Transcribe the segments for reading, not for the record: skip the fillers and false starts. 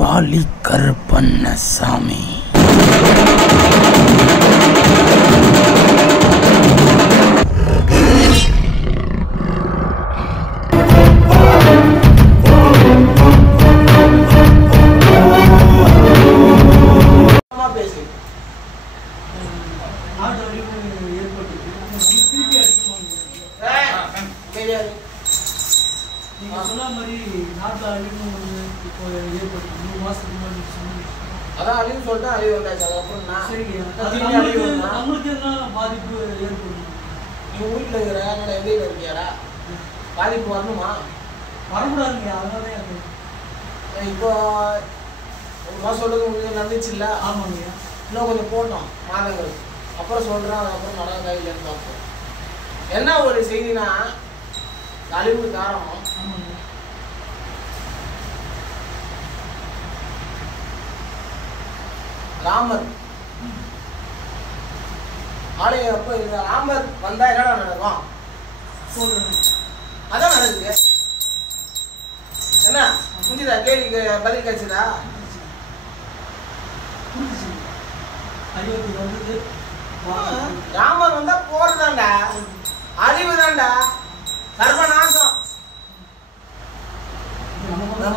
Poly Karuppannasamy. அதான் அழிவு சொல்லிட்டு அழிவு வந்தாச்சு. அதுக்கப்புறம் நம்மளுக்கு என்ன பாதிப்பு ஏற்படும்? நீ வீட்டில் இருக்கிற என்னோட எங்கேயும் இருக்கியாரா? பாதிப்பு வரணுமா? வரக்கூடாதுங்க. அதனால இப்போ ஒரு மாதம் சொல்றது உங்களுக்கு நடந்துச்சு இல்லை? ஆமாங்க. இன்னும் கொஞ்சம் போட்டோம் மாதங்கள், அப்புறம் சொல்கிறோம். அதுக்கப்புறம் நடந்தா இல்லைன்னு பார்ப்போம். என்ன ஒரு செய்தினா அழிவுக்கு காரணம் ராமர். ஆலயம் அப்போ ராமர் வந்தா என்னடா நடக்கும்? அதான் நடக்குது. என்ன புரிஞ்சுதா? கேள்விக்கு பதில் கிடைச்சதா? ராமர் வந்தா போறதாண்டா, அழிவுதாண்டா, சர்வநாசம்.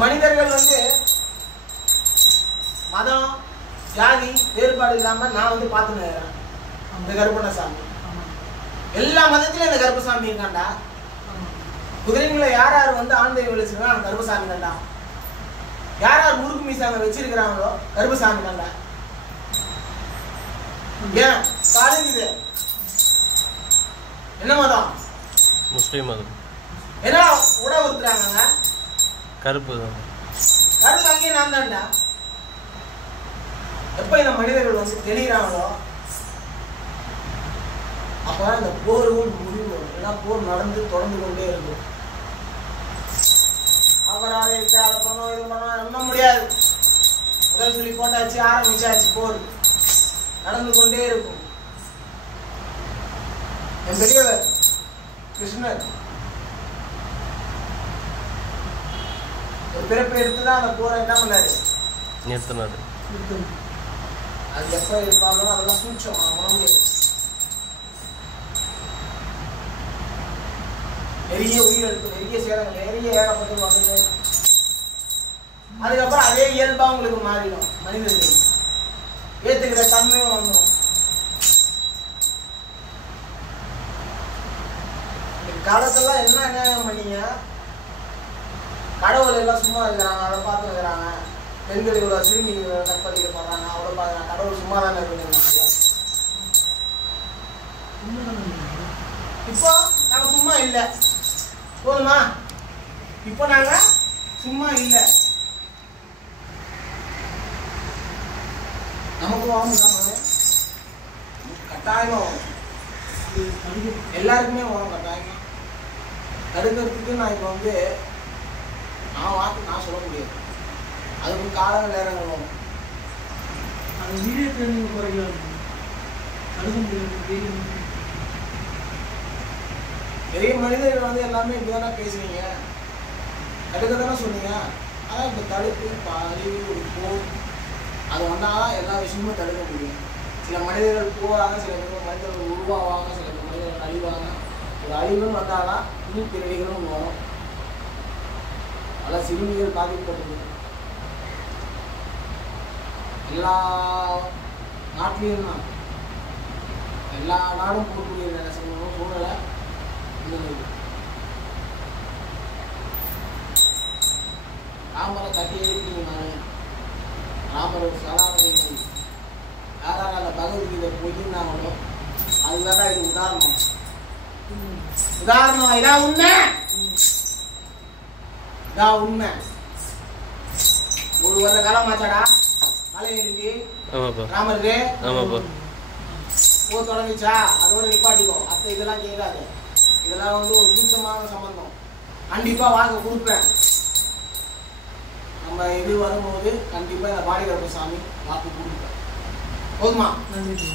மனிதர்கள் மதம் ஜாதி வேறுபாடு இல்லாம நான் பார்த்துன்னு இருக்கிறேன். இந்த கருப்பண்ணசாமி எல்லா மதத்திலும் இந்த கருப்பசாமி இருக்காண்டா. குதிரைங்களை யார் யார் ஆண் தெய்வம் வச்சிருக்காங்க அந்த கருப்பசாமி தாண்டா. யார் யார் முறுக்கு மீசாங்க வச்சிருக்கிறாங்களோ கருப்பசாமி தாண்டா. ஏன் காலேஜ் என்ன மதம்? முஸ்லீம் மதம். என்ன உடை ஊத்துறாங்க? கருப்பு தான். கருப்பு அங்கேயே நான் தான்டா. எப்ப இந்த மனிதர்கள் தெளிகிறாங்களோ அப்பதான் இந்த போரும் முடிவு. ஏன்னா போர் நடந்து தொடர்ந்து கொண்டே இருக்கும். அவரால் அதை பண்ணோம் இது பண்ணோம் நம்ப முடியாது. முதல் சொல்லி போட்டாச்சு, ஆரம்பிச்சாச்சு, போர் நடந்து கொண்டே இருக்கும். என் பெரியவர் கிருஷ்ணர் ஒரு பிறப்பை எடுத்துதான் அந்த போரை என்ன பண்ணாரு? நிறுத்தினாரு. அது எப்ப இருப்பாங்களோ அதெல்லாம் சூட்சம் முடியாது. நிறைய உயிரிழப்பு, நிறைய சேதங்கள், நிறைய ஏகப்பட்டது வந்து அதுக்கப்புறம் அதே இயல்பா உங்களுக்கு மாறிடும். மனிதர்கள் ஏத்துக்கிற தன்மையும் வந்துடும். காலத்தெல்லாம் என்ன அநியாயம் பண்ணீங்க? கடவுள் எல்லாம் சும்மா இருக்கிறாங்க, அதை பார்த்து இருக்கிறாங்க. பெண்கள் இவ்வளவு சிறுமிகள் கற்பழிக்கப்படுறாங்க, அவ்வளவு பாக்குறாங்க. கடவுள் சும்மா தானே இருக்கிறாங்க. இப்போ நாங்க சும்மா இல்லை போதுமா? இப்போ நாங்க சும்மா இல்லை. நமக்கு வாங்க கட்டாயமா வரும். எல்லாருக்குமே வரும் கட்டாயமா. தடுக்கிறதுக்கு நான் இப்போ நான் வாக்கு நான் சொல்ல முடியாது. அதுக்கு காலங்கள் நேரங்கள் வரும். அது வீடியோ ட்ரெயினிங் குறைக்கலாம். தடுக்க முடியாது. பெரிய மனிதர்கள் எல்லாமே இப்படிதானே பேசுவீங்க, தடுக்க தானே சொன்னீங்க. அதான் இப்போ தடுப்பு, அழிவு, ஒரு போர் அது வந்தால்தான் எல்லா விஷயமும் தடுக்க முடியும். சில மனிதர்கள் போவாங்க, சில மனிதர்கள் உருவாவாங்க, சில மனிதர்கள் அழிவாங்க. ஒரு அழிவுன்னு வந்தால்தான் இன்னும் பிறவிகளும் வரும். அதெல்லாம் சிறுமிகள் பாதிக்கப்பட்டது. எல்லா நாட்டிலையும் தான் எல்லா நாடும் போகக்கூடிய சூழ்நிலை ராமரை கட்டி எழுப்பிங்க. ராமர் சாதாரண யாரால அந்த பகவத்கீதை பொய்யினாங்களோ அதுதான் இது உதாரணம். உதாரணம் இதான் உண்மை. இதான் உண்மை. ஒரு வருட காலமாச்சாடா மலை எழுப்பி ராமருக்கு போர் தொடங்கிச்சா அதோட நிப்பாட்டிக்கும். அப்ப இதெல்லாம் கேட்காது. இதெல்லாம் ஒரு சூட்சமான சம்பந்தம். கண்டிப்பா வாங்க கொடுப்பேன். நம்ம இது வரும்போது கண்டிப்பா இந்த பாடி கருப்பசாமி வாக்கு கொடுப்பேன். போதுமா? நன்றி.